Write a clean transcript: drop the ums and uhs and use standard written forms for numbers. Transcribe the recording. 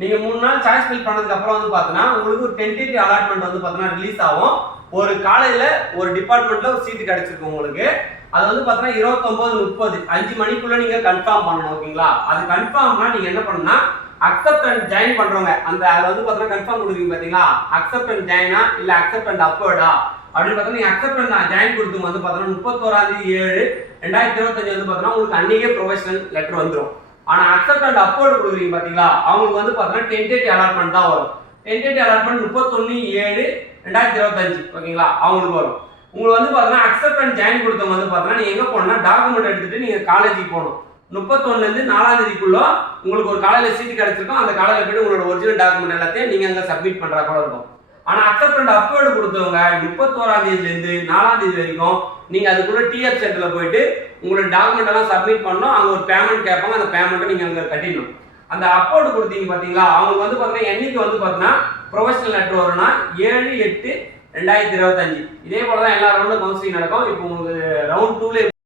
நீங்கள் 3 நாள் choice fill பண்ணதுக்கப்புறம் வந்து பார்த்தீங்கன்னா உங்களுக்கு ஒரு டென்டேட்டிவ் அலாட்மெண்ட் வந்து பார்த்தீங்கன்னா ரிலீஸ் ஆகும். ஒரு காலையில் ஒரு டிபார்ட்மெண்ட்டில் ஒரு சீட்டு கிடச்சிருக்கும் உங்களுக்கு. அது வந்து பார்த்தீங்கன்னா 29:30 5 மணிக்குள்ளே நீங்கள் கன்ஃபார்ம் பண்ணணும். ஓகேங்களா? அது கன்ஃபார்ம்னா நீங்கள் என்ன பண்ணணும்னா அக்செப்ட் அண்ட் ஜாயின் பண்ணுறவங்க அந்த அதில் வந்து பார்த்தீங்கன்னா கன்ஃபார்ம் கொடுக்குறீங்க பார்த்தீங்களா, அக்செப்ட் அண்ட் ஜாயினா இல்லை அக்செப்ட் அண்ட் அப்வர்டா அப்படின்னு பார்த்தீங்கன்னா நீங்கள் அக்செப்ட் அண்ட் ஜாயின் கொடுத்து வந்து பார்த்தீங்கன்னா 31/7/2025 வந்து பார்த்தீங்கன்னா உங்களுக்கு அன்றைக்கே ப்ரொஃபஷனல் லெட்டர் வந்துடும். ஆனால் அக்செப்ட் அண்ட் அப்வர்டு கொடுக்குறீங்க பார்த்தீங்களா, அவங்களுக்கு வந்து பார்த்தீங்கன்னா டென்டேட்டிவ் அலாட்மெண்ட் தான் வரும். டென்டேட்டிவ் அலாட்மெண்ட் 31/7/2025 ஓகேங்களா, அவங்களுக்கு வரும். உங்களுக்கு வந்து பார்த்தீங்கன்னா அக்செப்ட் அண்ட் ஜாயின் கொடுத்தவங்க வந்து பார்த்தீங்கன்னா நீங்கள் எங்கே போகணும்னா டாக்குமெண்ட் எடுத்துகிட்டு நீங்கள் காலேஜுக்கு போகணும். 31லேருந்து 4ஆம் தேதிக்குள்ள உங்களுக்கு ஒரு காலையில் சீட்டு கிடைச்சிருக்கும். அந்த காலையில் போய்ட்டு உங்களோட ஒரிஜினல் டாக்குமெண்ட் எல்லாத்தையும் நீங்கள் அங்கே சப்மிட் பண்ணுற கூட இருக்கும். ஆனால் அக்செப்ட் அண்ட் அப்வர்டு கொடுத்தவங்க 31ஆம் தேதியிலேருந்து 4ஆம் தேதி வரைக்கும் நீங்கள் அதுக்குள்ளே டிஎஃப் சென்டரில் போயிட்டு உங்களோட டாக்குமெண்ட் எல்லாம் சப்மிட் பண்ணணும். அங்கே ஒரு பேமெண்ட் கேட்பாங்க, அந்த பேமெண்ட்டை நீங்கள் அங்கே கட்டிடணும். அந்த அப்வர்டு கொடுத்தீங்க பார்த்தீங்களா, அவங்க வந்து பார்த்தீங்கன்னா என்னைக்கு வந்து பார்த்தீங்கன்னா ப்ரொஃபஷனல் லெட்டர் வரும்னா 7/8/2025. இதே போல தான் எல்லா ரவுண்டும் கவுன்சிலிங் நடக்கும். இப்போ உங்களுக்கு ரவுண்ட் 2ல